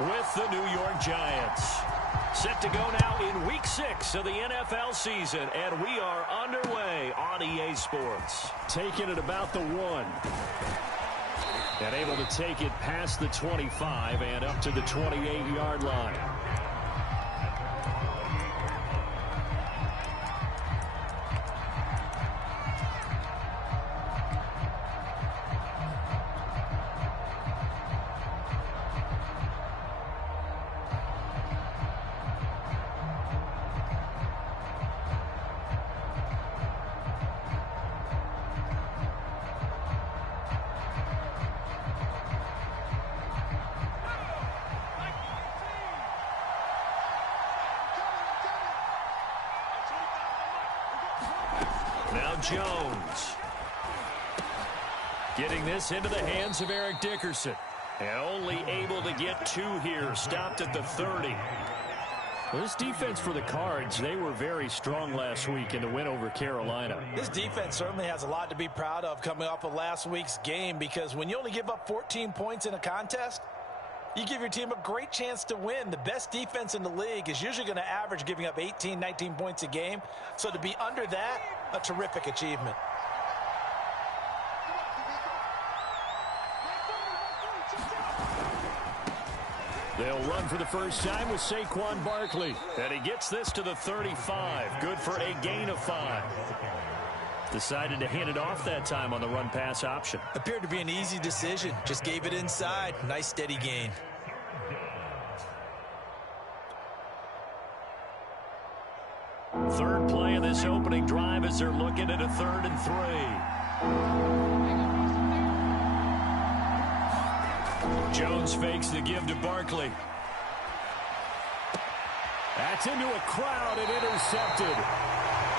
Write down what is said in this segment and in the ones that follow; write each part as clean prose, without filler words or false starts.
with the New York Giants. Set to go now in Week 6 of the NFL season, and we are underway on EA Sports. Taking it about the 1. And able to take it past the 25 and up to the 28-yard line. Now Jones. Getting this into the hands of Eric Dickerson. And only able to get 2 here. Stopped at the 30. Well, this defense for the Cards, they were very strong last week in the win over Carolina. This defense certainly has a lot to be proud of coming off of last week's game, because when you only give up 14 points in a contest, you give your team a great chance to win. The best defense in the league is usually going to average giving up 18, 19 points a game. So to be under that, a terrific achievement. They'll run for the first time with Saquon Barkley. And he gets this to the 35. Good for a gain of 5. Decided to hand it off that time on the run-pass option. Appeared to be an easy decision. Just gave it inside. Nice steady gain. Third play of this opening drive as they're looking at a 3rd and 3. Jones fakes the give to Barkley. That's into a crowd and intercepted.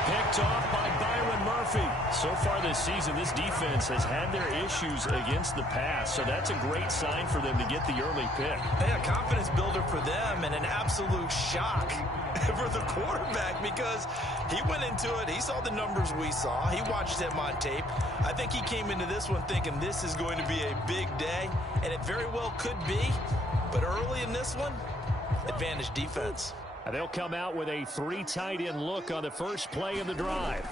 Picked off by Byron Murphy. So far this season, this defense has had their issues against the pass, so that's a great sign for them to get the early pick. Yeah, a confidence builder for them and an absolute shock for the quarterback, because he went into it, he saw the numbers we saw, he watched them on tape. I think he came into this one thinking this is going to be a big day, and it very well could be, but early in this one, advantage defense. They'll come out with a 3 tight end look on the first play of the drive.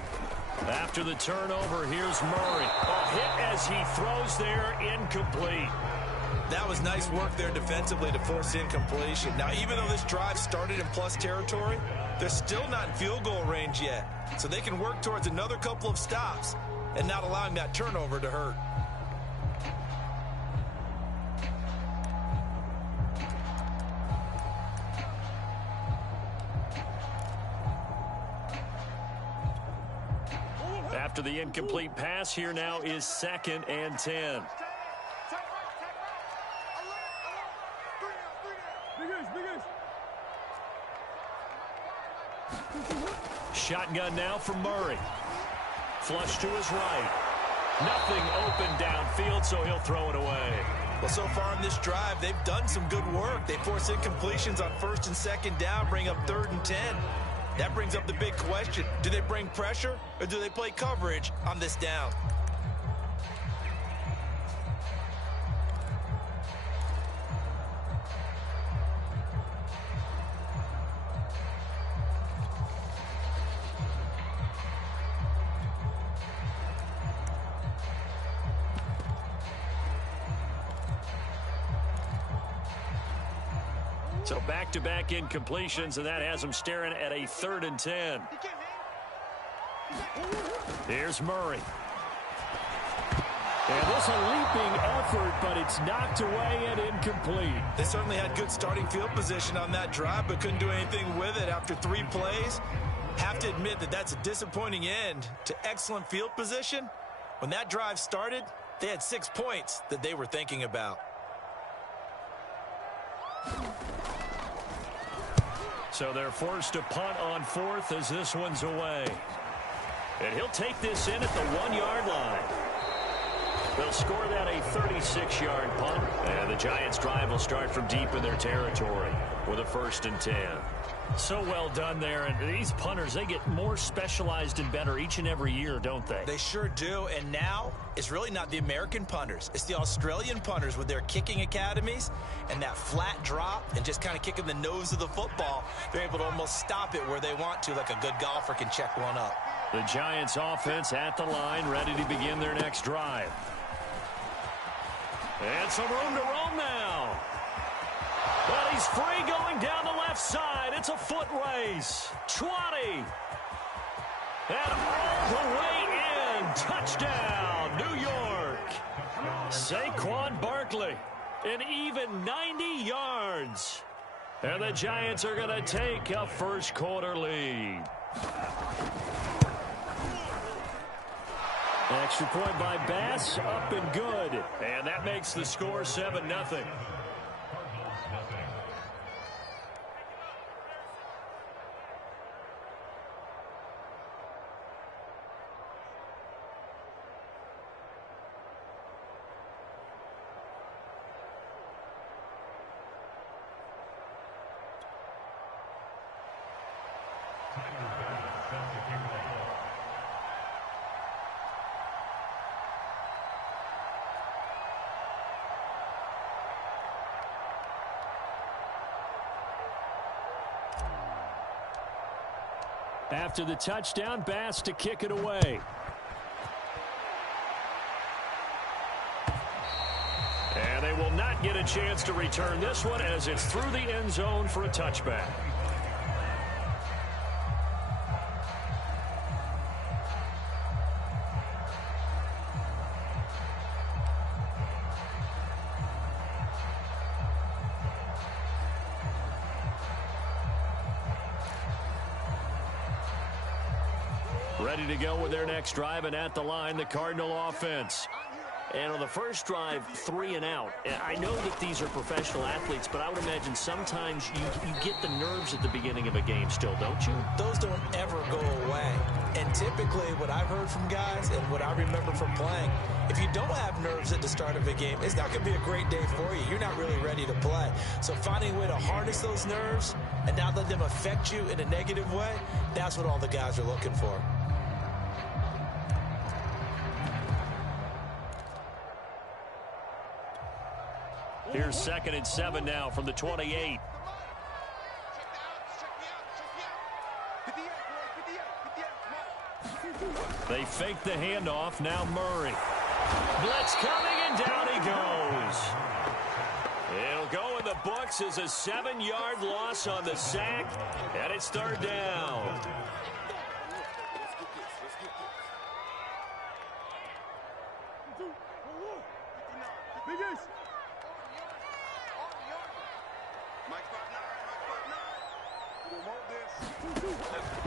After the turnover, here's Murray. A hit as he throws there, incomplete. That was nice work there defensively to force incompletion. Now, even though this drive started in plus territory, they're still not in field goal range yet. So they can work towards another couple of stops and not allowing that turnover to hurt. After the incomplete pass, here now is 2nd and 10. Shotgun now from Murray. Flush to his right. Nothing open downfield, so he'll throw it away. Well, so far in this drive, they've done some good work. They force incompletions on 1st and 2nd down, bring up 3rd and 10. That brings up the big question. Do they bring pressure or do they play coverage on this down? So back-to-back incompletions, and that has them staring at a 3rd and 10. Here's Murray. And this a leaping effort, but it's knocked away and incomplete. They certainly had good starting field position on that drive, but couldn't do anything with it after 3 plays. Have to admit that that's a disappointing end to excellent field position. When that drive started, they had 6 points that they were thinking about. So they're forced to punt on 4th as this one's away. And he'll take this in at the 1-yard line. They'll score that a 36-yard punt. And the Giants' drive will start from deep in their territory with a 1st and 10. So well done there. And these punters, they get more specialized and better each and every year, don't they? They sure do. And now it's really not the American punters. It's the Australian punters with their kicking academies and that flat drop and just kind of kicking the nose of the football. They're able to almost stop it where they want to, like a good golfer can check one up. The Giants offense at the line, ready to begin their next drive. And some room to roam now. But he's free going down the left side. It's a foot race. 20. And all the way in. Touchdown, New York. Saquon Barkley. An even 90 yards. And the Giants are going to take a first quarter lead. Extra point by Bass, up and good. And that makes the score 7-0. After the touchdown, Bass to kick it away. And they will not get a chance to return this one as it's through the end zone for a touchback. Ready to go with their next drive, and at the line, the Cardinal offense. And on the first drive, 3 and out. I know that these are professional athletes, but I would imagine sometimes you get the nerves at the beginning of a game still, don't you? Those don't ever go away. And typically what I've heard from guys and what I remember from playing, if you don't have nerves at the start of a game, it's not going to be a great day for you. You're not really ready to play. So finding a way to harness those nerves and not let them affect you in a negative way, that's what all the guys are looking for. Here's 2nd and 7 now from the 28. They fake the handoff. Now Murray. Blitz coming, and down he goes. It'll go in the books as a 7-yard loss on the sack, and it's 3rd down.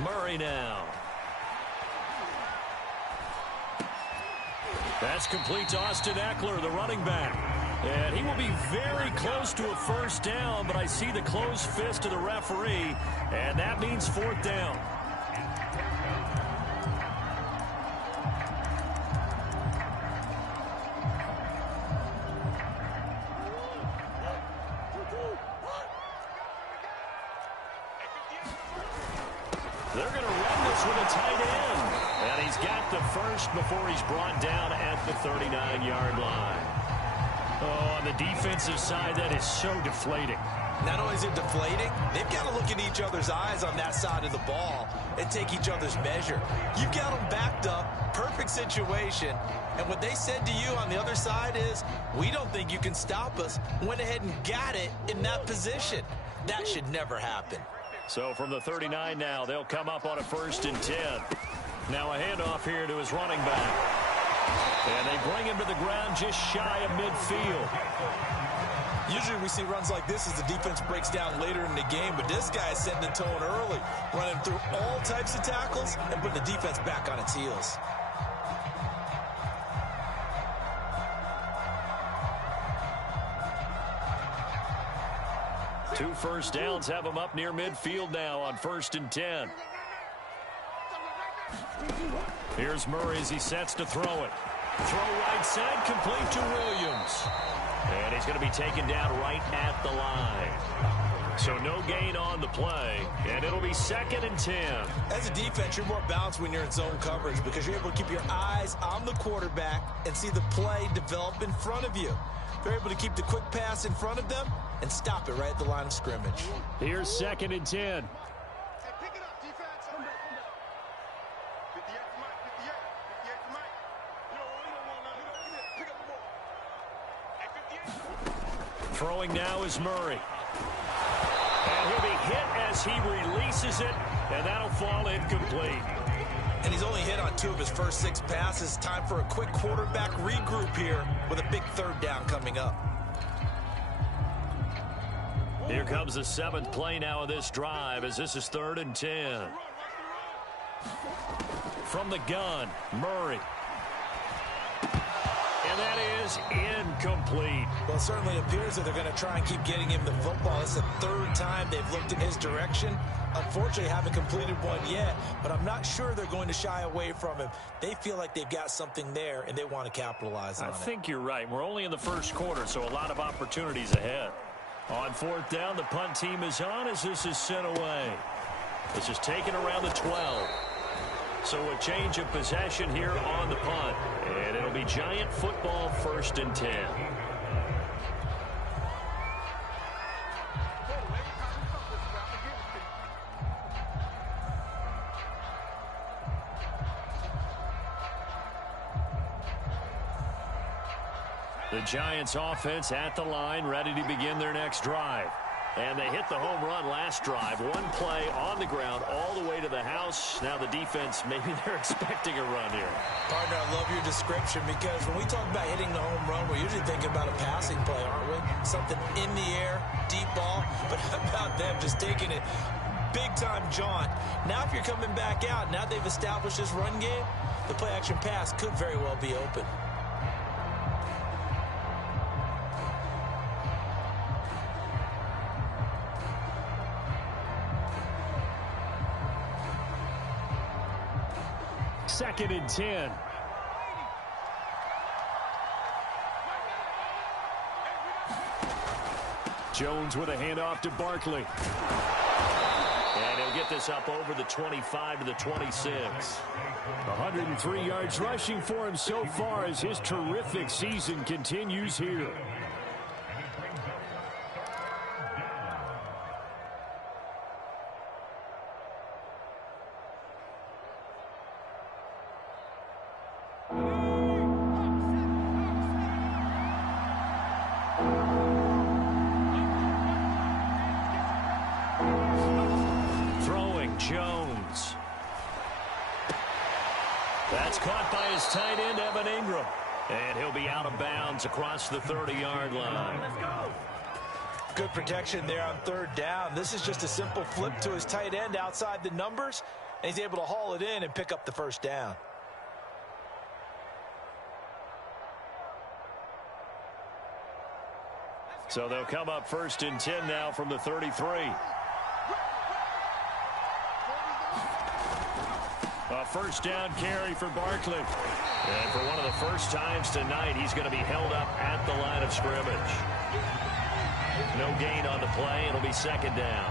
Murray now. That's complete to Austin Eckler, the running back. And he will be very close to a first down, but I see the closed fist of the referee, and that means 4th down. They're going to run this with a tight end. And he's got the first before he's brought down at the 39-yard line. Oh, on the defensive side, that is so deflating. Not only is it deflating, they've got to look in each other's eyes on that side of the ball and take each other's measure. You've got them backed up, perfect situation, and what they said to you on the other side is, we don't think you can stop us. Went ahead and got it in that position. That should never happen. So from the 39 now, they'll come up on a 1st and 10. Now a handoff here to his running back. And they bring him to the ground just shy of midfield. Usually we see runs like this as the defense breaks down later in the game, but this guy is setting the tone early, running through all types of tackles and putting the defense back on its heels. Two first downs have him up near midfield now on 1st and 10. Here's Murray as he sets to throw it. Throw right side, complete to Williams. And he's going to be taken down right at the line. So no gain on the play, and it'll be 2nd and 10. As a defense, you're more balanced when you're in zone coverage because you're able to keep your eyes on the quarterback and see the play develop in front of you. They're able to keep the quick pass in front of them and stop it right at the line of scrimmage. Here's 2nd and 10. Throwing now is Murray. And he'll be hit as he releases it, and that'll fall incomplete. And he's only hit on 2 of his first 6 passes. Time for a quick quarterback regroup here with a big 3rd down coming up. Here comes the 7th play now of this drive as this is 3rd and 10. From the gun, Murray. And that is incomplete. Well, it certainly appears that they're going to try and keep getting him the football. It's the 3rd time they've looked in his direction. Unfortunately, haven't completed one yet, but I'm not sure they're going to shy away from him. They feel like they've got something there, and they want to capitalize on it. I think you're right. We're only in the 1st quarter, so a lot of opportunities ahead. On 4th down, the punt team is on as this is sent away. This is taken around the 12. So a change of possession here on the punt. And it'll be Giant football 1st and 10. The Giants offense at the line, ready to begin their next drive. And they hit the home run last drive. 1 play on the ground all the way to the house. Now the defense, maybe they're expecting a run here. Partner, I love your description because when we talk about hitting the home run, we're usually thinking about a passing play, aren't we? Something in the air, deep ball. But how about them just taking it big-time jaunt? Now if you're coming back out, now they've established this run game, the play-action pass could very well be open. Second and 10. Jones with a handoff to Barkley. And he'll get this up over the 25 to the 26. 103 yards rushing for him so far as his terrific season continues here. Jones. That's caught by his tight end, Evan Ingram. And he'll be out of bounds across the 30-yard line. Good protection there on 3rd down. This is just a simple flip to his tight end outside the numbers, and he's able to haul it in and pick up the 1st down. So they'll come up 1st and 10 now from the 33. A 1st down carry for Barkley. And for one of the first times tonight, he's going to be held up at the line of scrimmage. No gain on the play. It'll be 2nd down.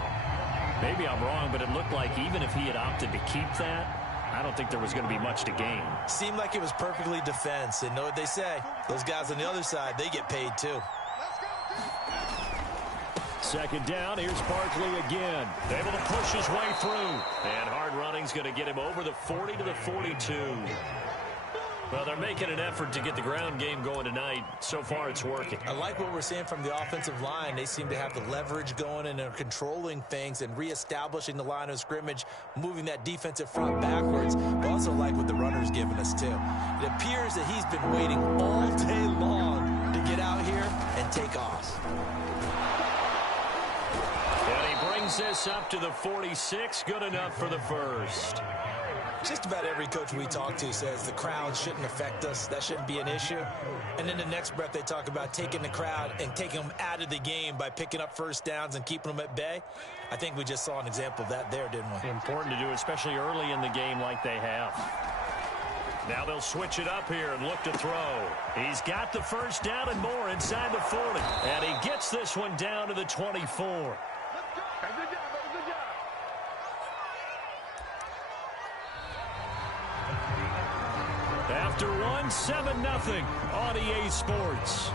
Maybe I'm wrong, but it looked like even if he had opted to keep that, I don't think there was going to be much to gain. Seemed like it was perfectly defense. And know what they say? Those guys on the other side, they get paid too. 2nd down, here's Barkley again. Able to push his way through. And hard running's going to get him over the 40 to the 42. Well, they're making an effort to get the ground game going tonight. So far, it's working. I like what we're seeing from the offensive line. They seem to have the leverage going and are controlling things and reestablishing the line of scrimmage, moving that defensive front backwards. But also like what the runner's giving us, too. It appears that he's been waiting all day long to get out here and take off. And he brings this up to the 46. Good enough for the 1st. Just about every coach we talk to says the crowd shouldn't affect us. That shouldn't be an issue. And in the next breath, they talk about taking the crowd and taking them out of the game by picking up 1st downs and keeping them at bay. I think we just saw an example of that there, didn't we? Important to do, especially early in the game like they have. Now they'll switch it up here and look to throw. He's got the 1st down and more inside the 40. And he gets this one down to the 24. Good job, baby. Good job. After one, 7-0 on EA Sports.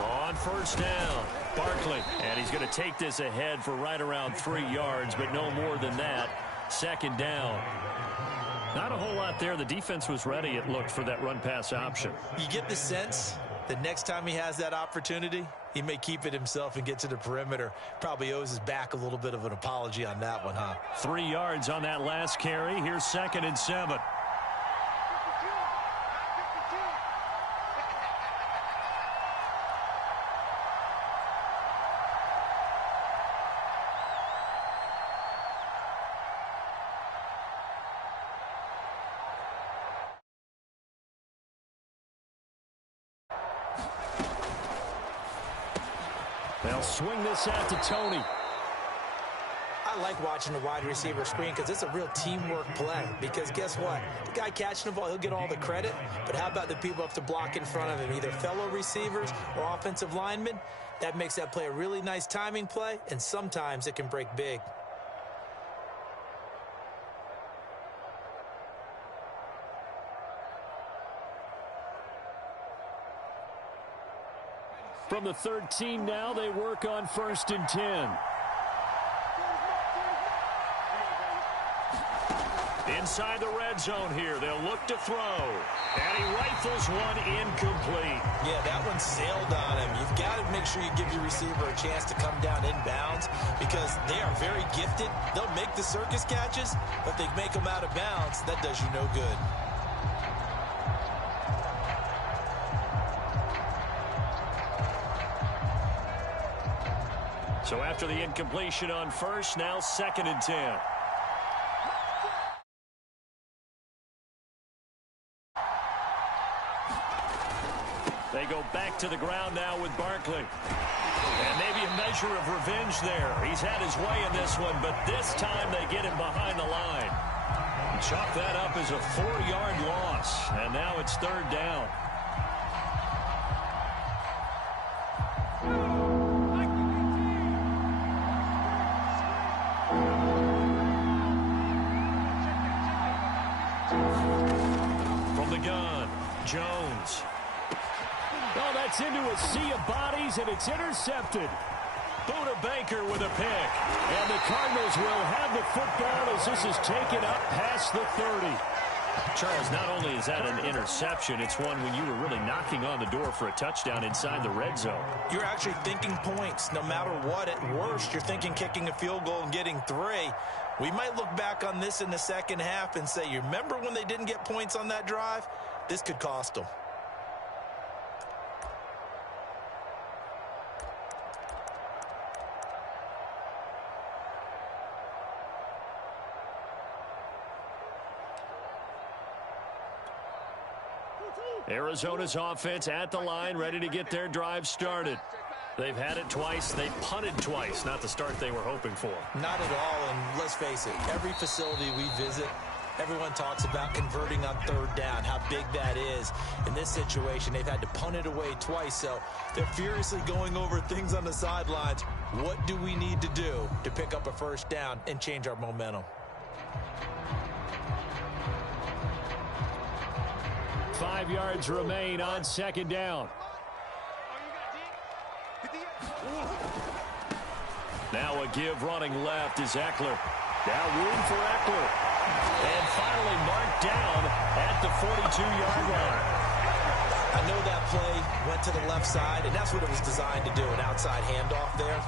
On first down, Barkley. And he's going to take this ahead for right around 3 yards, but no more than that. Second down. Not a whole lot there. The defense was ready, it looked, for that run-pass option. You get the sense the next time he has that opportunity, he may keep it himself and get to the perimeter. Probably owes his back a little bit of an apology on that one, huh? 3 yards on that last carry. Here's 2nd and 7. They'll swing this out to Tony. I like watching the wide receiver screen because it's a real teamwork play. Because guess what? The guy catching the ball, he'll get all the credit. But how about the people up to block in front of him, either fellow receivers or offensive linemen? That makes that play a really nice timing play, and sometimes it can break big. From the 13 now, they work on 1st and 10. Inside the red zone here, they'll look to throw. And he rifles one incomplete. Yeah, that one sailed on him. You've got to make sure you give your receiver a chance to come down inbounds because they are very gifted. They'll make the circus catches, but they make them out of bounds. That does you no good. So after the incompletion on 1st, now 2nd and 10. They go back to the ground now with Barkley. And maybe a measure of revenge there. He's had his way in this one, but this time they get him behind the line. Chalk that up as a 4-yard loss. And now it's 3rd down. From the gun, Jones. Oh, that's into a sea of bodies, and it's intercepted. Buda Baker with a pick. And the Cardinals will have the football as this is taken up past the 30. Charles, not only is that an interception, it's one when you were really knocking on the door for a touchdown inside the red zone. You're actually thinking points. No matter what, at worst, you're thinking kicking a field goal and getting 3. We might look back on this in the second half and say, you remember when they didn't get points on that drive? This could cost them. Arizona's offense at the line, ready to get their drive started. They've had it twice. They've punted twice. Not the start they were hoping for. Not at all, and let's face it, every facility we visit, everyone talks about converting on 3rd down, how big that is. In this situation, they've had to punt it away twice, so they're furiously going over things on the sidelines. What do we need to do to pick up a 1st down and change our momentum? 5 yards remain on 2nd down. Now a give running left is Eckler. Now room for Eckler. And finally marked down at the 42-yard line. I know that play went to the left side, and that's what it was designed to do, an outside handoff there.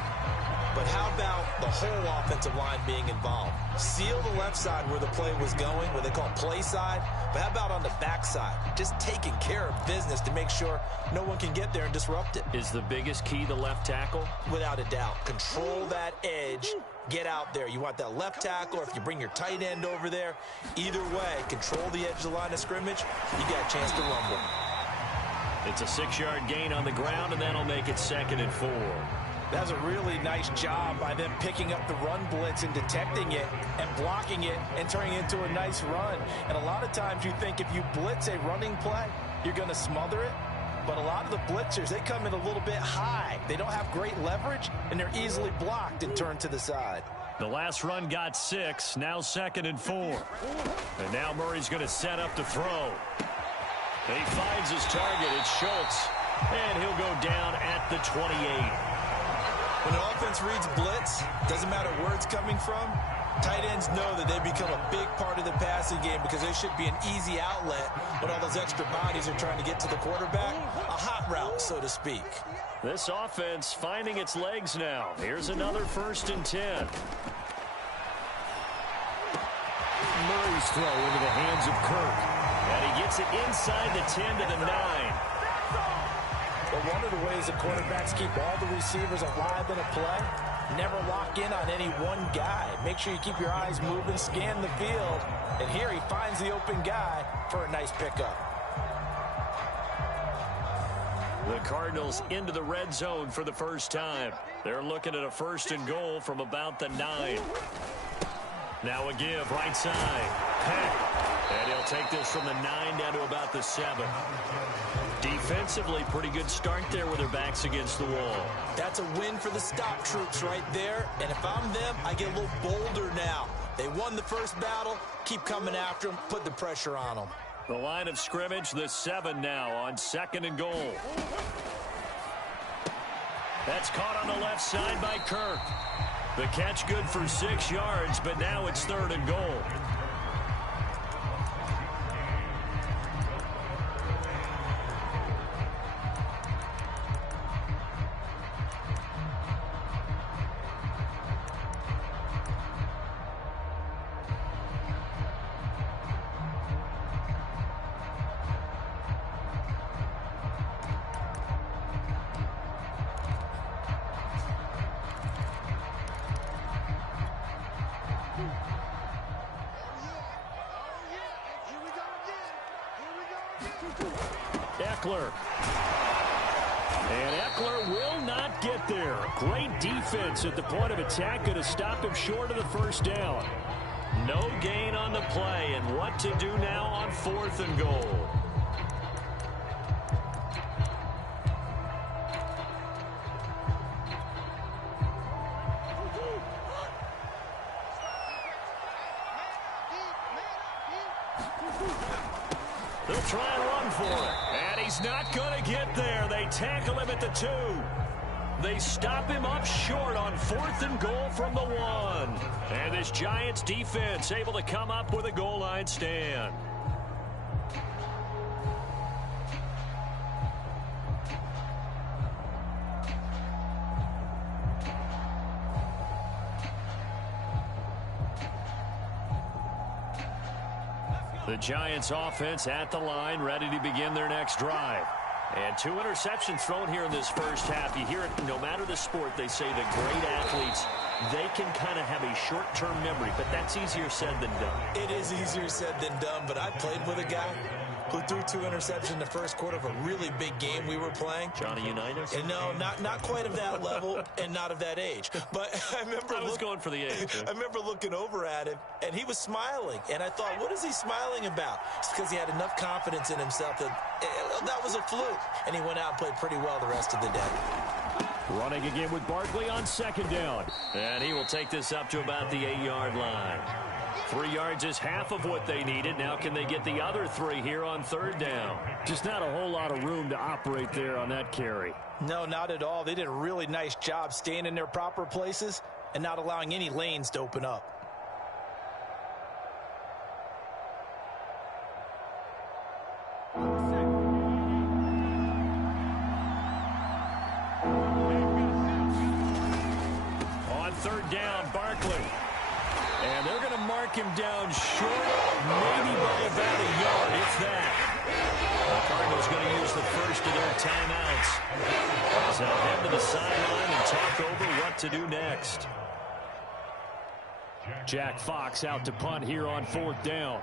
But how about the whole offensive line being involved? Seal the left side where the play was going, what they call play side. But how about on the back side? Just taking care of business to make sure no one can get there and disrupt it. Is the biggest key the left tackle? Without a doubt. Control that edge. Get out there. You want that left tackle, or if you bring your tight end over there, either way, control the edge of the line of scrimmage, you got a chance to rumble. It's a 6-yard gain on the ground, and that'll make it 2nd and 4. That's a really nice job by them picking up the run blitz and detecting it and blocking it and turning it into a nice run. And a lot of times you think if you blitz a running play, you're going to smother it. But a lot of the blitzers, they come in a little bit high. They don't have great leverage, and they're easily blocked and turned to the side. The last run got 6, now 2nd and 4. And now Murray's going to set up to throw. He finds his target. It's Schultz. And he'll go down at the 28. When an offense reads blitz, doesn't matter where it's coming from, tight ends know that they become a big part of the passing game because they should be an easy outlet when all those extra bodies are trying to get to the quarterback. A hot route, so to speak. This offense finding its legs now. Here's another 1st and 10. Murray's throw into the hands of Kirk. And he gets it inside the 10 to the 9. But one of the ways the quarterbacks keep all the receivers alive in a play, never lock in on any one guy. Make sure you keep your eyes moving, scan the field. And here he finds the open guy for a nice pickup. The Cardinals into the red zone for the first time. They're looking at a 1st and goal from about the 9. Now a give right side. And he'll take this from the 9 down to about the 7. Defensively, pretty good start there with their backs against the wall. That's a win for the stop troops right there. And if I'm them, I get a little bolder now. They won the first battle. Keep coming after them. Put the pressure on them. The line of scrimmage, the 7 now on 2nd and goal. That's caught on the left side by Kirk. The catch good for 6 yards, but now it's 3rd and goal. Eckler. And Eckler will not get there. Great defense at the point of attack. Going to stop him short of the 1st down. No gain on the play. And what to do now on 4th and goal. They'll try and run for it. And he's not going to get there. They tackle him at the 2. They stop him up short on 4th and goal from the 1. And this Giants defense able to come up with a goal line stand. The Giants offense at the line, ready to begin their next drive. And 2 interceptions thrown here in this first half. You hear it, no matter the sport, they say that great athletes, they can kind of have a short-term memory, but that's easier said than done. It is easier said than done, but I played with a guy who threw 2 interceptions in the first quarter of a really big game we were playing. Johnny Unitas? And no, not quite of that level and not of that age. But I was going for the age. I remember looking over at him, and he was smiling. And I thought, what is he smiling about? It's because he had enough confidence in himself that was a fluke. And he went out and played pretty well the rest of the day. Running again with Barkley on 2nd down. And he will take this up to about the 8-yard line. 3 yards is half of what they needed. Now can they get the other 3 here on 3rd down? Just not a whole lot of room to operate there on that carry. No, not at all. They did a really nice job staying in their proper places and not allowing any lanes to open up. On 3rd down, Barkley. And they're going to mark him down short, maybe by about a yard, if that. The Cardinals going to use the first of their timeouts as they'll head to the sideline and talk over what to do next. Jack Fox out to punt here on 4th down.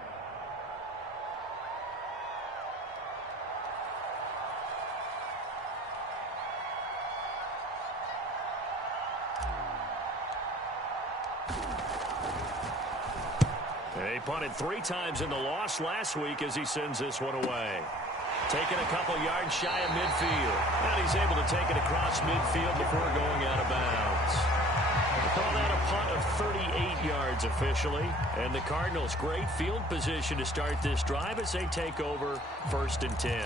He punted 3 times in the loss last week as he sends this one away. Taking a couple yards shy of midfield. And he's able to take it across midfield before going out of bounds. Call that a punt of 38 yards officially. And the Cardinals, great field position to start this drive as they take over 1st and 10.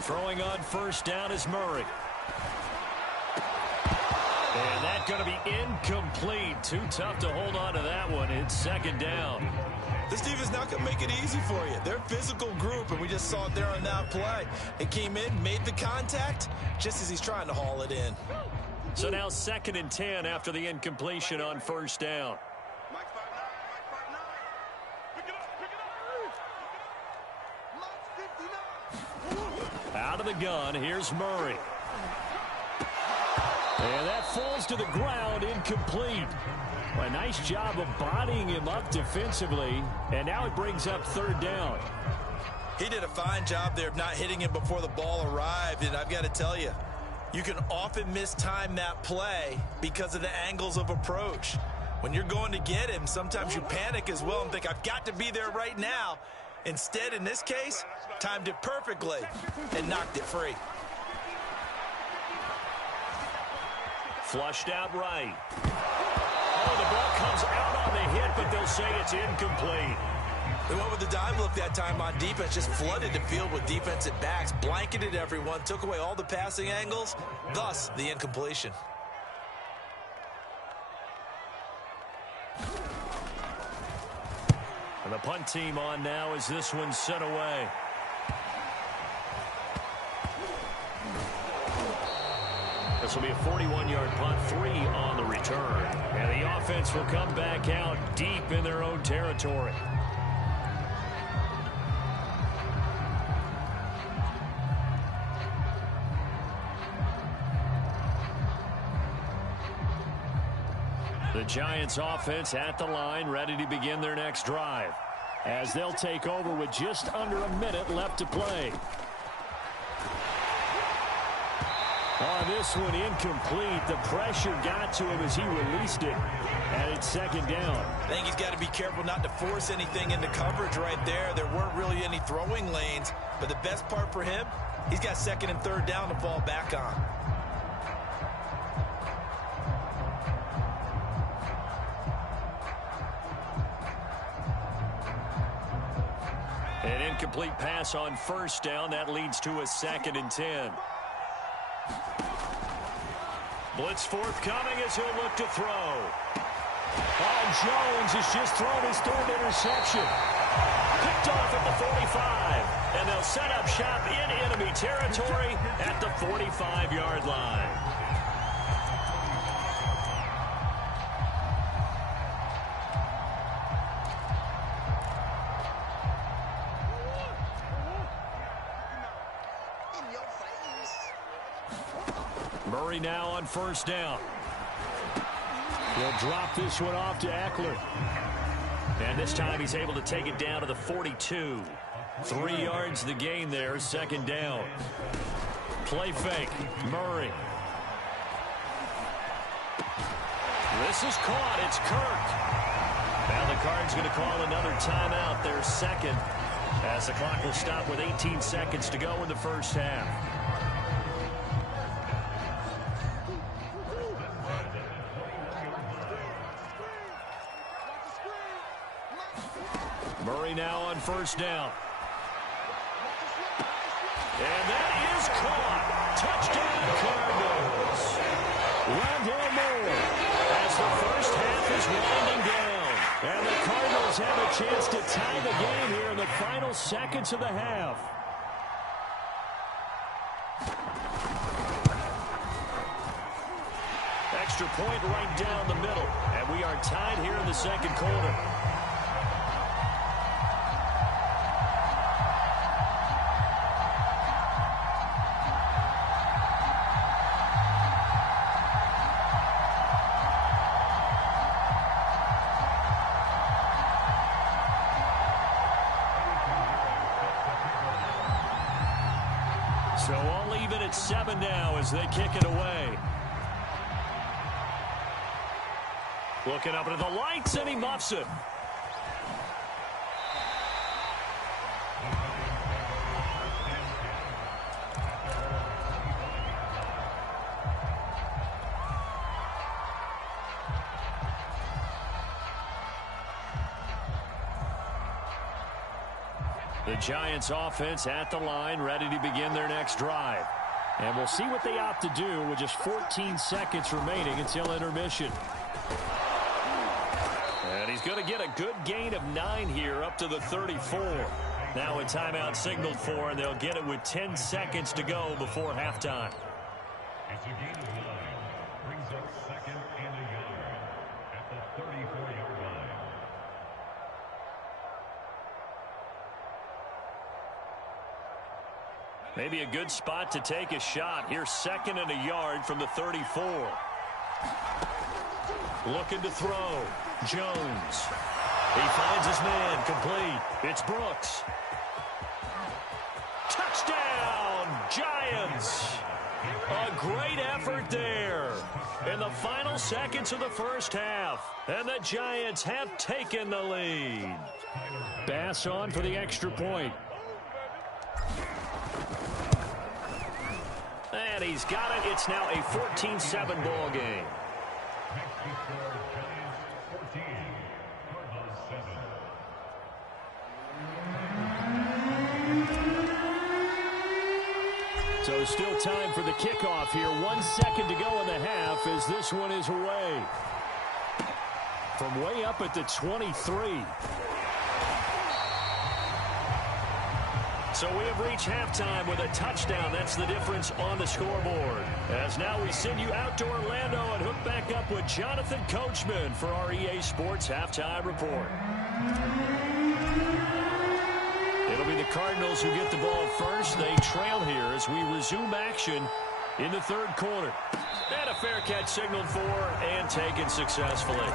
Throwing on 1st down is Murray. And that's going to be incomplete. Too tough to hold on to that one. It's 2nd down. This defense not going to make it easy for you. They're a physical group, and we just saw it there on that play. It came in, made the contact, just as he's trying to haul it in. So now 2nd and 10 after the incompletion on 1st down. Out of the gun, here's Murray. And that falls to the ground, incomplete. A nice job of bodying him up defensively, and now it brings up 3rd down. He did a fine job there of not hitting him before the ball arrived, and I've got to tell you, you can often mistime that play because of the angles of approach. When you're going to get him, sometimes you panic as well and think, I've got to be there right now. Instead, in this case, timed it perfectly and knocked it free. Flushed out right. Oh, the ball comes out on the hit, but they'll say it's incomplete. They went with the dime look that time on defense, just flooded the field with defensive backs, blanketed everyone, took away all the passing angles, thus the incompletion. And the punt team on now as this one's sent away. This will be a 41-yard punt, 3 on the return. And the offense will come back out deep in their own territory. The Giants offense at the line, ready to begin their next drive, as they'll take over with just under a minute left to play. Oh, this one incomplete. The pressure got to him as he released it, and it's 2nd down. I think he's got to be careful not to force anything into coverage right there. There weren't really any throwing lanes, but the best part for him, he's got 2nd and 3rd down to fall back on. An incomplete pass on 1st down. That leads to a 2nd and 10. Blitz forthcoming as he'll look to throw. Oh, Jones has just thrown his 3rd interception. Picked off at the 45. And they'll set up shop in enemy territory at the 45-yard line. Murray now on 1st down. He'll drop this one off to Eckler. And this time he's able to take it down to the 42. 3 yards the gain there, 2nd down. Play fake, Murray. This is caught, it's Kirk. Now the Cards going to call another timeout, their 2nd, as the clock will stop with 18 seconds to go in the 1st half. Murray now on 1st down. And that is caught. Touchdown Cardinals. Rondale Moore as the 1st half is winding down. And the Cardinals have a chance to tie the game here in the final seconds of the half. Extra point right down the middle. And we are tied here in the 2nd quarter. 7 now as they kick it away. Looking up into the lights, and he muffs it. The Giants offense at the line, ready to begin their next drive. And we'll see what they opt to do with just 14 seconds remaining until intermission. And he's going to get a good gain of 9 here up to the 34. Now a timeout signaled for, and they'll get it with 10 seconds to go before halftime. It's a gain of 9. Brings up 2nd and a yard at the 34-yard line. Maybe a good spot to take a shot. Here's 2nd and a yard from the 34. Looking to throw. Jones. He finds his man. Complete. It's Brooks. Touchdown, Giants. A great effort there in the final seconds of the first half. And the Giants have taken the lead. Bass on for the extra point. And he's got it. It's now a 14-7 ball game. So still time for the kickoff here. 1 second to go in the half as this one is away. From way up at the 23. So we have reached halftime with a touchdown. That's the difference on the scoreboard. As now we send you out to Orlando and hook back up with Jonathan Coachman for our EA Sports Halftime Report. It'll be the Cardinals who get the ball first. They trail here as we resume action in the third quarter. And a fair catch signaled for and taken successfully.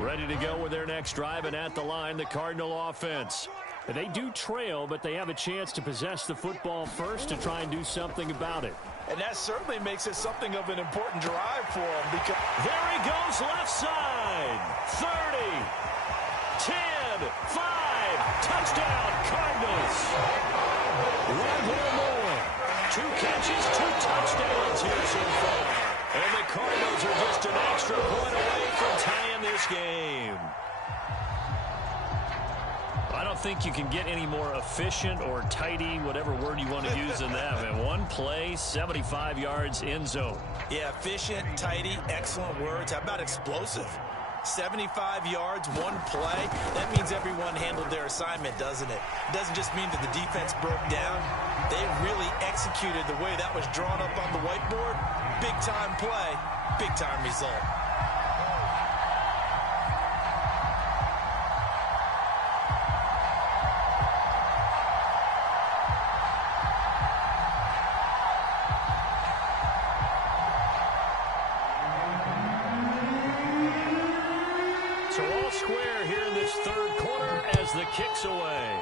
Ready to go with their next drive, and at the line, the Cardinal offense. They do trail, but they have a chance to possess the football first to try and do something about it. And that certainly makes it something of an important drive for them. Because there he goes, left side. 30, 10, 5, touchdown, Cardinals. One more. 2 catches, 2 touchdowns here so far. And the Cardinals are just an extra point away from tying this game. I don't think you can get any more efficient or tidy, whatever word you want to use than that. And one play, 75 yards in zone. Yeah, efficient, tidy, excellent words. How about explosive? 75 yards, one play. That means everyone handled their assignment, doesn't it? It doesn't just mean that the defense broke down. They really executed the way that was drawn up on the whiteboard. Big-time play, big-time result. So all square here in this third quarter as the kick's away.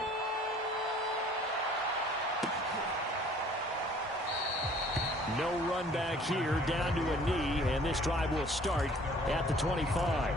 No run back here, down to a knee, and this drive will start at the 25.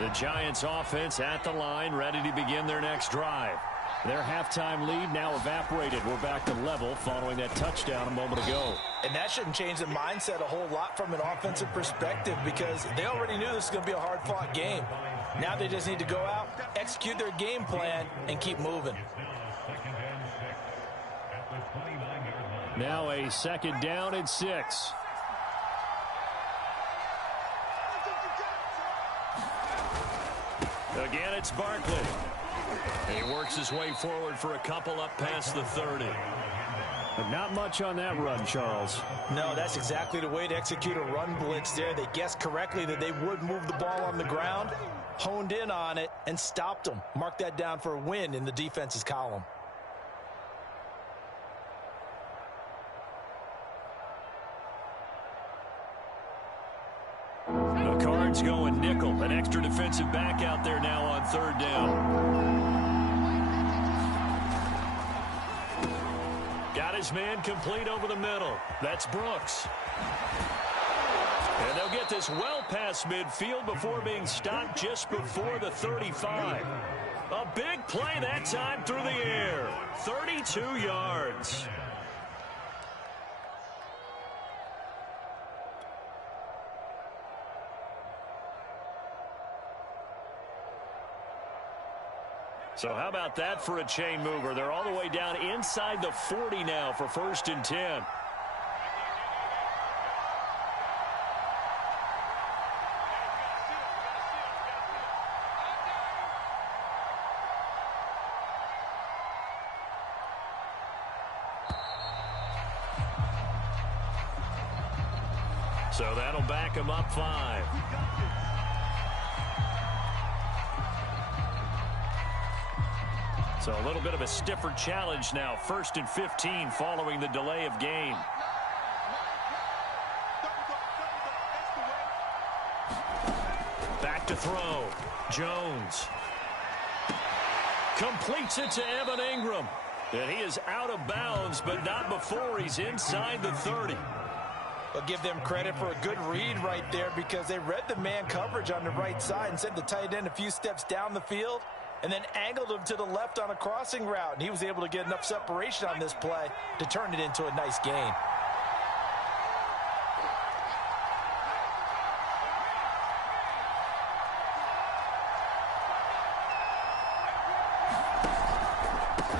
The Giants offense at the line, ready to begin their next drive. Their halftime lead now evaporated. We're back to level following that touchdown a moment ago. And that shouldn't change the mindset a whole lot from an offensive perspective because they already knew this was going to be a hard-fought game. Now they just need to go out, execute their game plan, and keep moving. Now a 2nd down and 6. Again, it's Barkley. He works his way forward for a couple up past the 30. But not much on that run, Charles. No, that's exactly the way to execute a run blitz there. They guessed correctly that they would move the ball on the ground, honed in on it, and stopped them. Mark that down for a win in the defense's column. The Cards going nickel. An extra defensive back out there now on third down. Got his man complete over the middle. That's Brooks. And they'll get this well past midfield before being stopped just before the 35. A big play that time through the air. 32 yards. So how about that for a chain mover? They're all the way down inside the 40 now for 1st and 10. So that'll back him up 5. So a little bit of a stiffer challenge now. 1st and 15 following the delay of game. Back to throw. Jones. Completes it to Evan Ingram. And he is out of bounds, but not before he's inside the 30. I'll give them credit for a good read right there because they read the man coverage on the right side and sent the tight end a few steps down the field and then angled him to the left on a crossing route. And he was able to get enough separation on this play to turn it into a nice gain.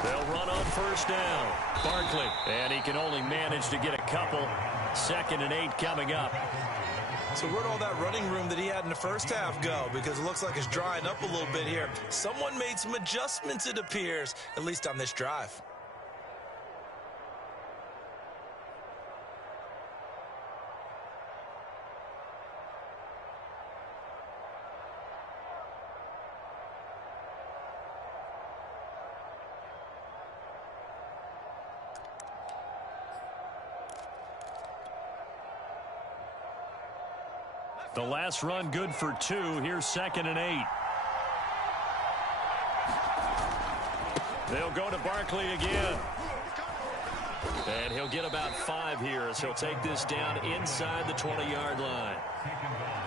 They'll run on 1st down. Barkley, and he can only manage to get a couple. 2nd and 8 coming up. So where'd all that running room that he had in the first half go? Because it looks like it's drying up a little bit here. Someone made some adjustments, it appears, at least on this drive. The last run good for 2. Here's 2nd and 8. They'll go to Barkley again. And he'll get about 5 here as he'll take this down inside the 20-yard line.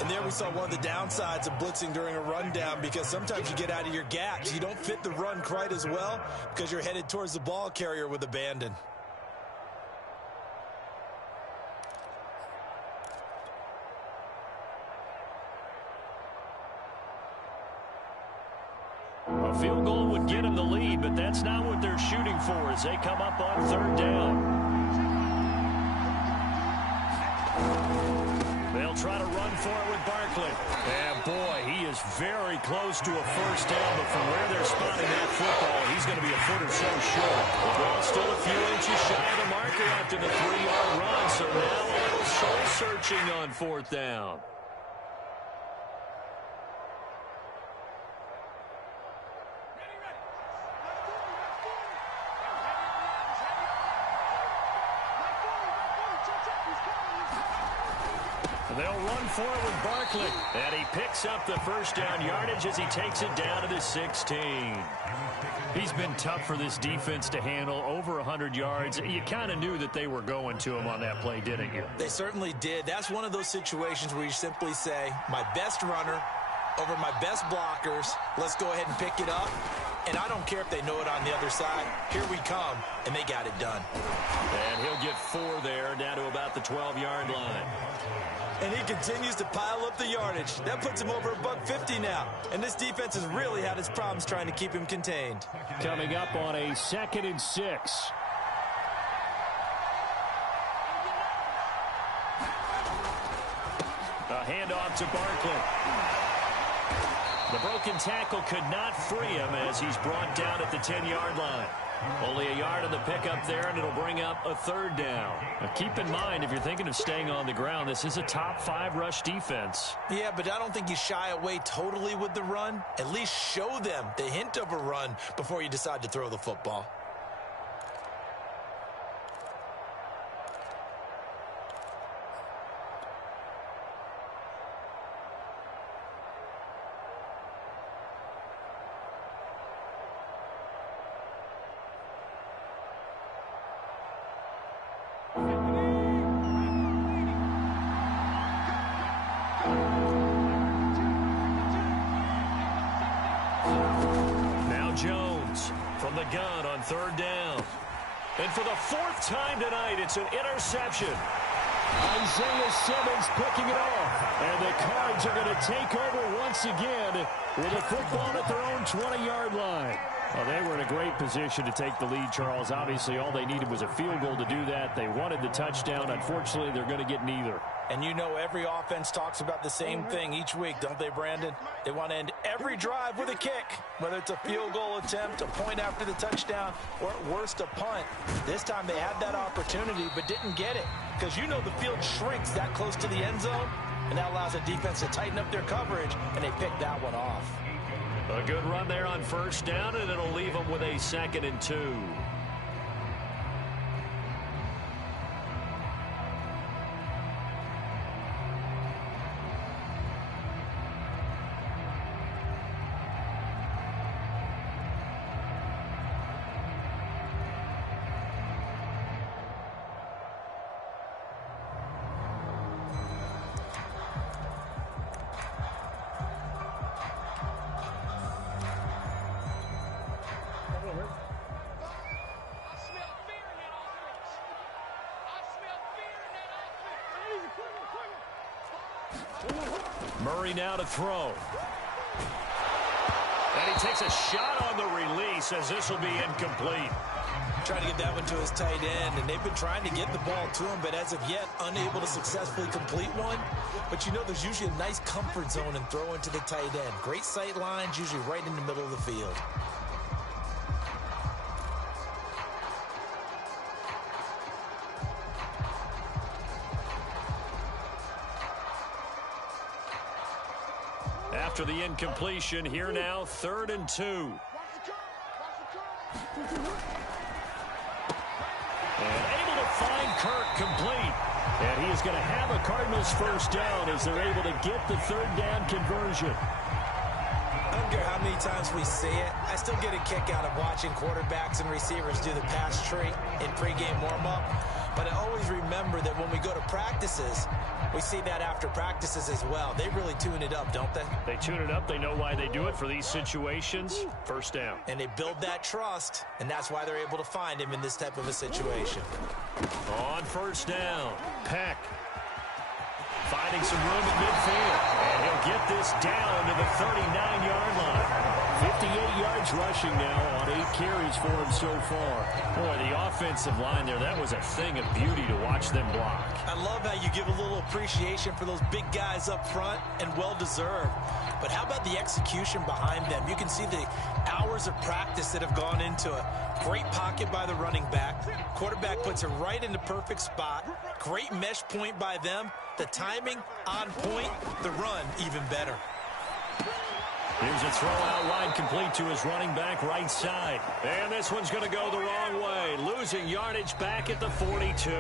And there we saw one of the downsides of blitzing during a rundown because sometimes you get out of your gaps. You don't fit the run quite as well because you're headed towards the ball carrier with abandon. A field goal would get them the lead, but that's not what they're shooting for as they come up on 3rd down. They'll try to run for it with Barkley. And boy, he is very close to a 1st down, but from where they're spotting that football, he's going to be a foot or so short. Well, still a few inches shy of the marker after the 3-yard run, so now a little soul searching on 4th down. They'll run for it with Barkley. And he picks up the 1st down yardage as he takes it down to the 16. He's been tough for this defense to handle, over 100 yards. You kind of knew that they were going to him on that play, didn't you? They certainly did. That's one of those situations where you simply say, my best runner over my best blockers. Let's go ahead and pick it up. And I don't care if they know it on the other side. Here we come, and they got it done. And he'll get 4 there, down to about the 12-yard line. And he continues to pile up the yardage. That puts him over $150 now. And this defense has really had its problems trying to keep him contained. Coming up on a 2nd and 6. A handoff to Barkley. The broken tackle could not free him as he's brought down at the 10-yard line. Only a yard on the pickup there, and it'll bring up a third down. Now, keep in mind, if you're thinking of staying on the ground, this is a top-5 rush defense. Yeah, but I don't think you shy away totally with the run. At least show them the hint of a run before you decide to throw the football. From the gun on third down. And for the 4th time tonight, it's an interception. Isaiah Simmons picking it off. And the Cards are going to take over once again with a football at their own 20-yard line. Well, they were in a great position to take the lead, Charles. Obviously, all they needed was a field goal to do that. They wanted the touchdown. Unfortunately, they're going to get neither. And you know every offense talks about the same thing each week, don't they, Brandon? They want to end every drive with a kick, whether it's a field goal attempt, a point after the touchdown, or at worst, a punt. This time they had that opportunity but didn't get it because you know the field shrinks that close to the end zone, and that allows the defense to tighten up their coverage, and they picked that one off. A good run there on first down, and it'll leave them with a 2nd and 2. Murray now to throw. And he takes a shot on the release as this will be incomplete. Trying to get that one to his tight end, and they've been trying to get the ball to him, but as of yet, unable to successfully complete one. But you know there's usually a nice comfort zone in throwing to the tight end. Great sight lines, usually right in the middle of the field. After the incompletion, here now, 3rd and 2. And able to find Kirk complete. And he is going to have a Cardinals first down as they're able to get the 3rd down conversion. I don't care how many times we see it. I still get a kick out of watching quarterbacks and receivers do the pass tree in pregame warm-up. But I always remember that when we go to practices, we see that after practices as well. They really tune it up, don't they? They tune it up. They know why they do it for these situations. First down. And they build that trust, and that's why they're able to find him in this type of a situation. On first down, Peck finding some room at midfield. And he'll get this down to the 39-yard line. 58 yards rushing now on 8 carries for him so far. Boy, the offensive line there, that was a thing of beauty to watch them block. I love how you give a little appreciation for those big guys up front, and well-deserved. But how about the execution behind them? You can see the hours of practice that have gone into it. Great pocket by the running back. Quarterback puts it right in the perfect spot. Great mesh point by them. The timing on point. The run even better. Here's a throw out wide complete to his running back right side. And this one's going to go the wrong way. Losing yardage back at the 42.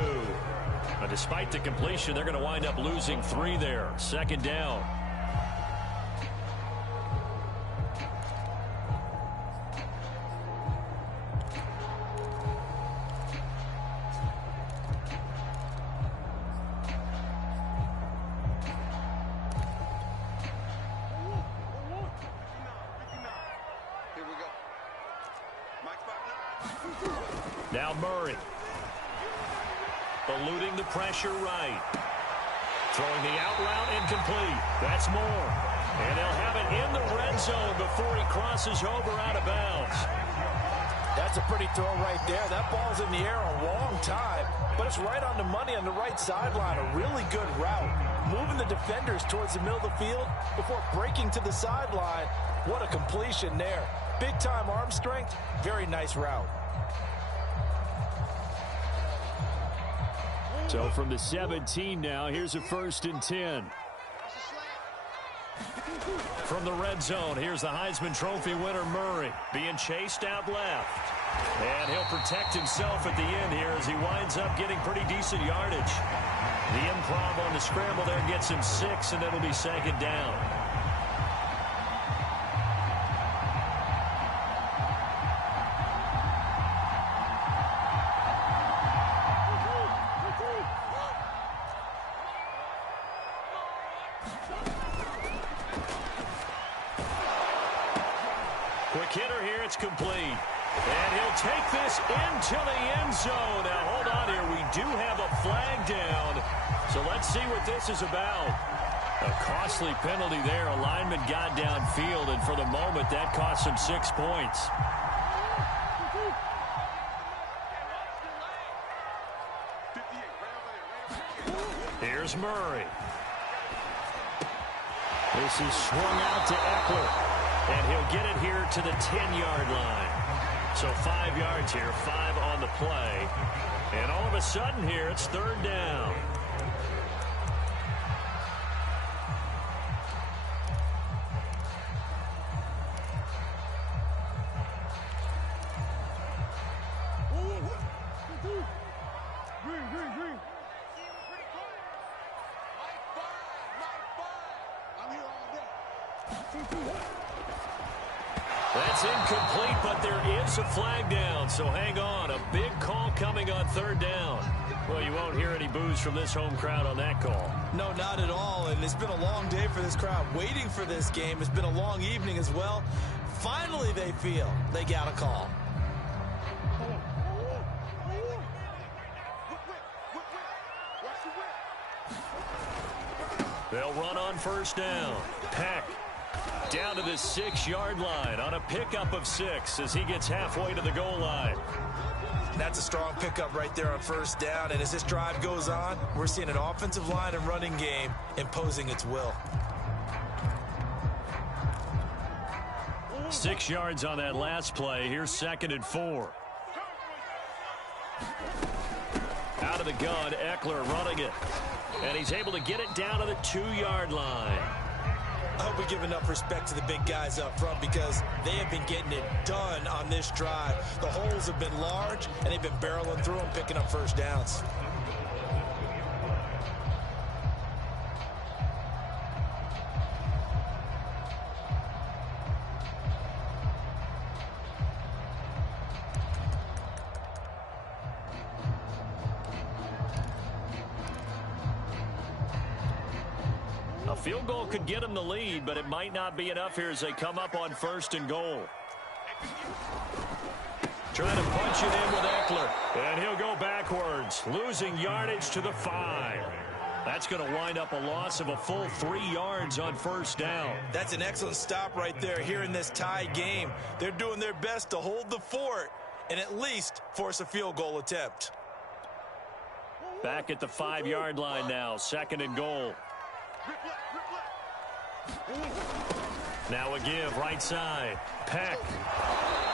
But despite the completion, they're going to wind up losing 3 there. 2nd down. Now Murray. Eluding the pressure right. Throwing the out route incomplete. That's Moore. And he'll have it in the red zone before he crosses over out of bounds. That That's a pretty throw right there. That ball's in the air a long time, but it's right on the money on the right sideline. A really good route. Moving the defenders towards the middle of the field before breaking to the sideline. What a completion there. Big-time arm strength. Very nice route. So from the 17 now, here's a 1st and 10. From the red zone, here's the Heisman Trophy winner Murray being chased out left. And he'll protect himself at the end here as he winds up getting pretty decent yardage. The improv on the scramble there gets him 6, and it'll be 2nd down. Quick hitter here, it's complete. And he'll take this into the end zone. Now, hold on here. We do have a flag down. So let's see what this is about. A costly penalty there. A lineman got downfield, and for the moment, that cost him 6 points. Here's Murray. This is swung out to Eckler. And he'll get it here to the 10-yard line. So 5 yards here, 5 on the play. And all of a sudden here, it's 3rd down. That's incomplete, but there is a flag down, so hang on. A big call coming on 3rd down. Well, you won't hear any boos from this home crowd on that call. No, not at all, and it's been a long day for this crowd waiting for this game. It's been a long evening as well. Finally, they feel they got a call. They'll run on 1st down. Peck down to the 6-yard line on a pickup of 6 as he gets halfway to the goal line. That's a strong pickup right there on 1st down, and as this drive goes on, we're seeing an offensive line and running game imposing its will. 6 yards on that last play. Here's 2nd and 4. Out of the gun, Eckler running it. And he's able to get it down to the 2-yard line. I hope we give enough respect to the big guys up front because they have been getting it done on this drive. The holes have been large, and they've been barreling through them, picking up 1st downs. A field goal could get him the lead, but it might not be enough here as they come up on 1st and goal. Trying to punch it in with Eckler. And he'll go backwards, losing yardage to the 5. That's going to wind up a loss of a full 3 yards on 1st down. That's an excellent stop right there here in this tie game. They're doing their best to hold the fort and at least force a field goal attempt. Back at the 5-yard line now, 2nd and goal. Now a give right side. Peck.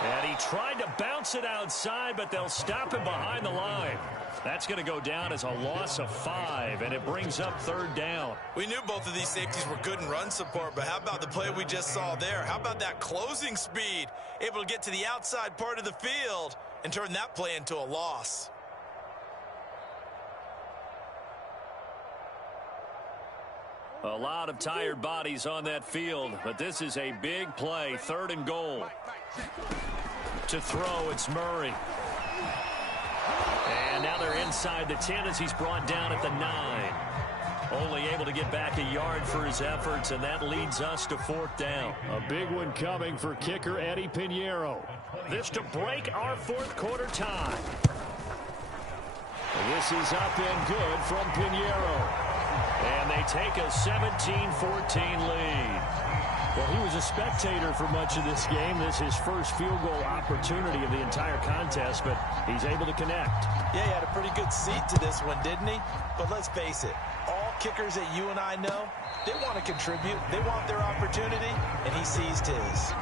And he tried to bounce it outside, but they'll stop him behind the line. That's going to go down as a loss of 5, and it brings up 3rd down. We knew both of these safeties were good in run support, but how about the play we just saw there? How about that closing speed? Able to get to the outside part of the field and turn that play into a loss. A lot of tired bodies on that field, but this is a big play. 3rd and goal. To throw, it's Murray. And now they're inside the 10 as he's brought down at the 9. Only able to get back a yard for his efforts, and that leads us to 4th down. A big one coming for kicker Eddie Pinheiro. This to break our 4th quarter tie. This is up and good from Pinheiro. And they take a 17-14 lead. Well, he was a spectator for much of this game. This is his first field goal opportunity of the entire contest, but he's able to connect. Yeah, he had a pretty good seat to this one, didn't he? But let's face it, all kickers that you and I know, they want to contribute. They want their opportunity, and he seized his.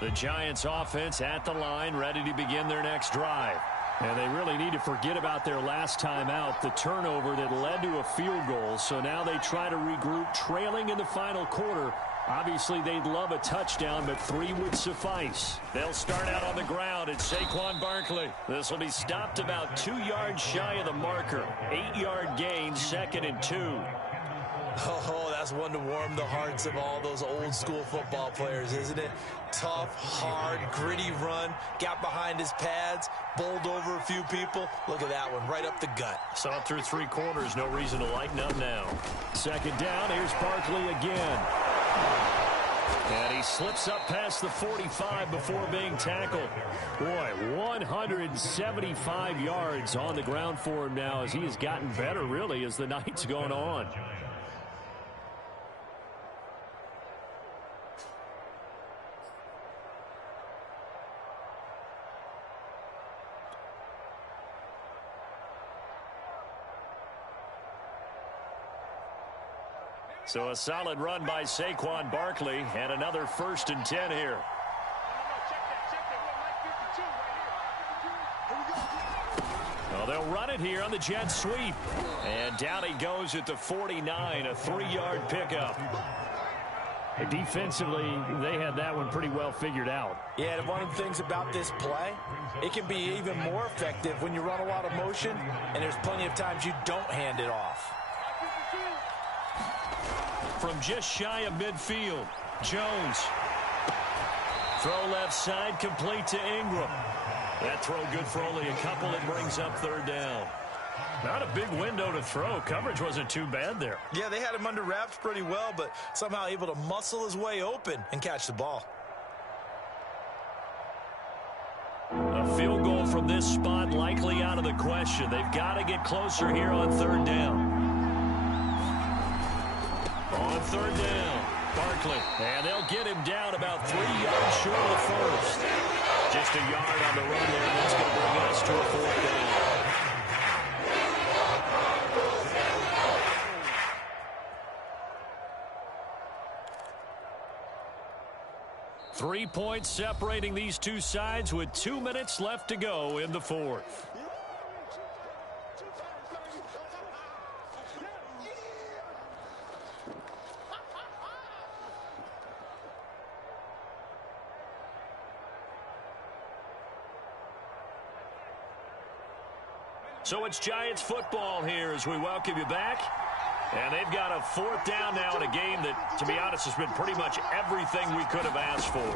The Giants offense at the line, ready to begin their next drive. And they really need to forget about their last time out, the turnover that led to a field goal. So now they try to regroup, trailing in the final quarter. Obviously, they'd love a touchdown, but 3 would suffice. They'll start out on the ground. It's Saquon Barkley. This will be stopped about 2 yards shy of the marker. 8-yard gain, 2nd and 2. Oh, that's one to warm the hearts of all those old school football players, isn't it? Tough, hard, gritty run, got behind his pads, bowled over a few people. Look at that one, right up the gut. Saw it through 3 quarters, no reason to lighten up now. 2nd down, here's Barkley again. And he slips up past the 45 before being tackled. Boy, 175 yards on the ground for him now as he has gotten better, really, as the night's gone on. So a solid run by Saquon Barkley and another 1st and 10 here. Well, they'll run it here on the jet sweep. And down he goes at the 49, a 3-yard pickup. Defensively, they had that one pretty well figured out. Yeah, and one of the things about this play, it can be even more effective when you run a lot of motion, and there's plenty of times you don't hand it off. From just shy of midfield, Jones. Throw left side, complete to Ingram. That throw good for only a couple. It brings up 3rd down. Not a big window to throw. Coverage wasn't too bad there. Yeah, they had him under wraps pretty well, but somehow able to muscle his way open and catch the ball. A field goal from this spot likely out of the question. They've got to get closer here on 3rd down. On 3rd down, Barkley. And they'll get him down about 3 yards short of the first. Just a yard on the run there, and that's going to bring us to a 4th down. 3 points separating these two sides with 2 minutes left to go in the 4th. So it's Giants football here as we welcome you back. And they've got a 4th down now in a game that, to be honest, has been pretty much everything we could have asked for.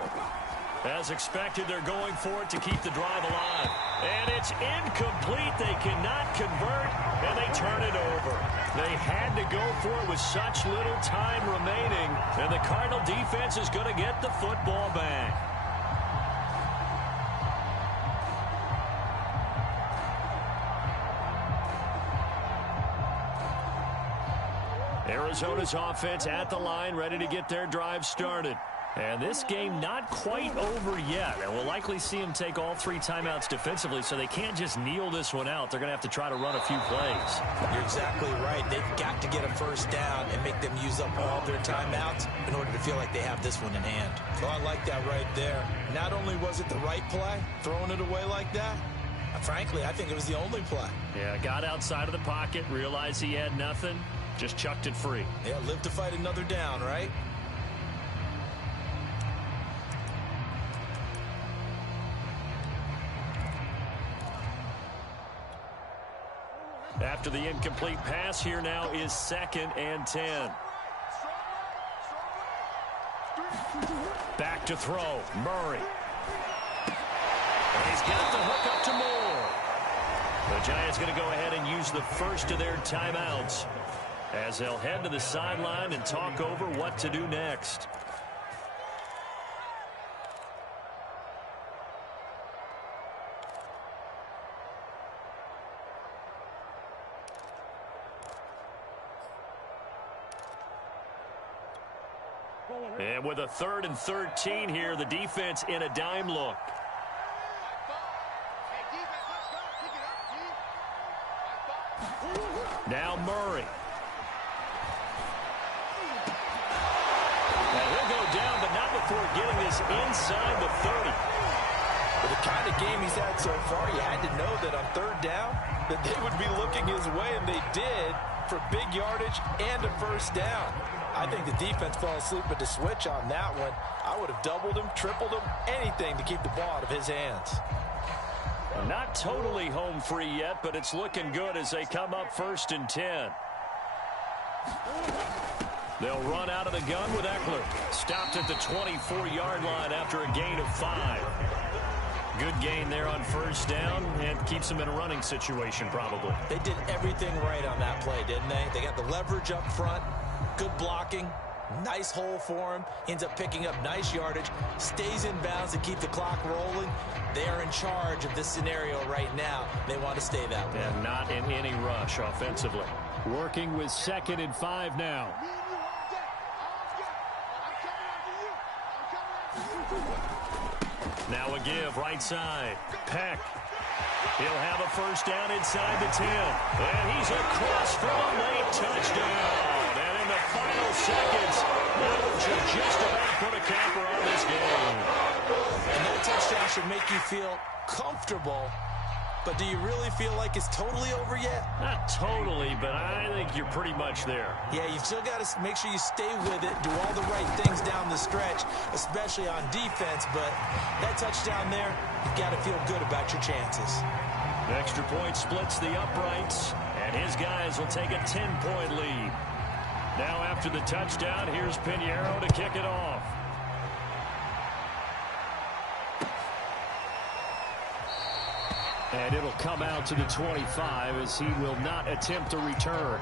As expected, they're going for it to keep the drive alive. And it's incomplete. They cannot convert, and they turn it over. They had to go for it with such little time remaining, and the Cardinal defense is going to get the football back. Arizona's offense at the line, ready to get their drive started. And this game not quite over yet. And we'll likely see them take all 3 timeouts defensively, so they can't just kneel this one out. They're going to have to try to run a few plays. You're exactly right. They've got to get a 1st down and make them use up all their timeouts in order to feel like they have this one in hand. So I like that right there. Not only was it the right play, throwing it away like that, frankly, I think it was the only play. Yeah, got outside of the pocket, realized he had nothing, just chucked it free. Yeah, live to fight another down, right? After the incomplete pass, here now is 2nd and 10. Back to throw. Murray. And he's got the hook up to Moore. The Giants going to go ahead and use the first of their timeouts as they'll head to the sideline and talk over what to do next. And with a 3rd and 13 here, the defense in a dime look. Now Murray. And he'll go down, but not before getting this inside the 30. With the kind of game he's had so far, you had to know that on 3rd down that they would be looking his way, and they did, for big yardage and a first down. I think the defense fell asleep at the switch on that one. I would have doubled him, tripled him, anything to keep the ball out of his hands. Not totally home free yet, but it's looking good as they come up 1st and 10. They'll run out of the gun with Eckler. Stopped at the 24-yard line after a gain of 5. Good gain there on 1st down and keeps them in a running situation probably. They did everything right on that play, didn't they? They got the leverage up front, good blocking, nice hole for him, ends up picking up nice yardage, stays in bounds to keep the clock rolling. They are in charge of this scenario right now. They want to stay that way. And not in any rush offensively. Working with 2nd and 5 now. Now a give, right side. Peck. He'll have a first down inside the 10. And he's across for a late touchdown. And in the final seconds, that should just about put a capper on this game. And that touchdown should make you feel comfortable. But do you really feel like it's totally over yet? Not totally, but I think you're pretty much there. Yeah, you've still got to make sure you stay with it, do all the right things down the stretch, especially on defense. But that touchdown there, you've got to feel good about your chances. Extra point splits the uprights, and his guys will take a 10-point lead. Now after the touchdown, here's Pinheiro to kick it off. And it'll come out to the 25 as he will not attempt a return.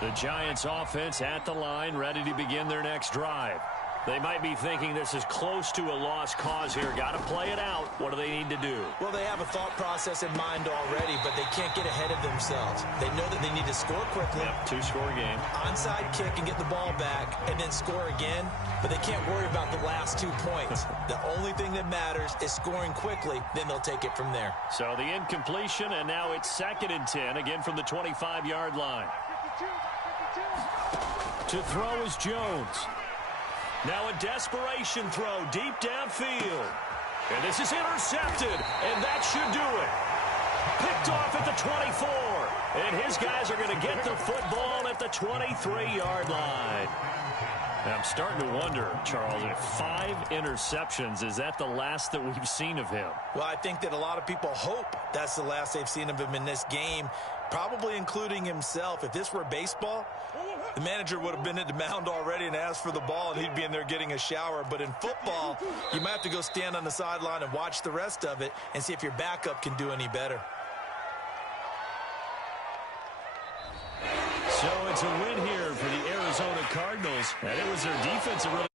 The Giants offense at the line, ready to begin their next drive. They might be thinking this is close to a lost cause here. Got to play it out. What do they need to do? Well, they have a thought process in mind already, but they can't get ahead of themselves. They know that they need to score quickly. Yep, 2-score game. Onside kick and get the ball back and then score again, but they can't worry about the last 2 points. The only thing that matters is scoring quickly, then they'll take it from there. So the incompletion, and now it's 2nd and 10, again from the 25-yard line. To throw is Jones. Now a desperation throw deep downfield. And this is intercepted, and that should do it. Picked off at the 24. And his guys are going to get the football at the 23-yard line. Now I'm starting to wonder, Charles, if 5 interceptions, is that the last that we've seen of him? Well, I think that a lot of people hope that's the last they've seen of him in this game, probably including himself. If this were baseball, the manager would have been at the mound already and asked for the ball, and he'd be in there getting a shower. But in football, you might have to go stand on the sideline and watch the rest of it and see if your backup can do any better. So it's a win here for the Arizona Cardinals, and it was their defense that really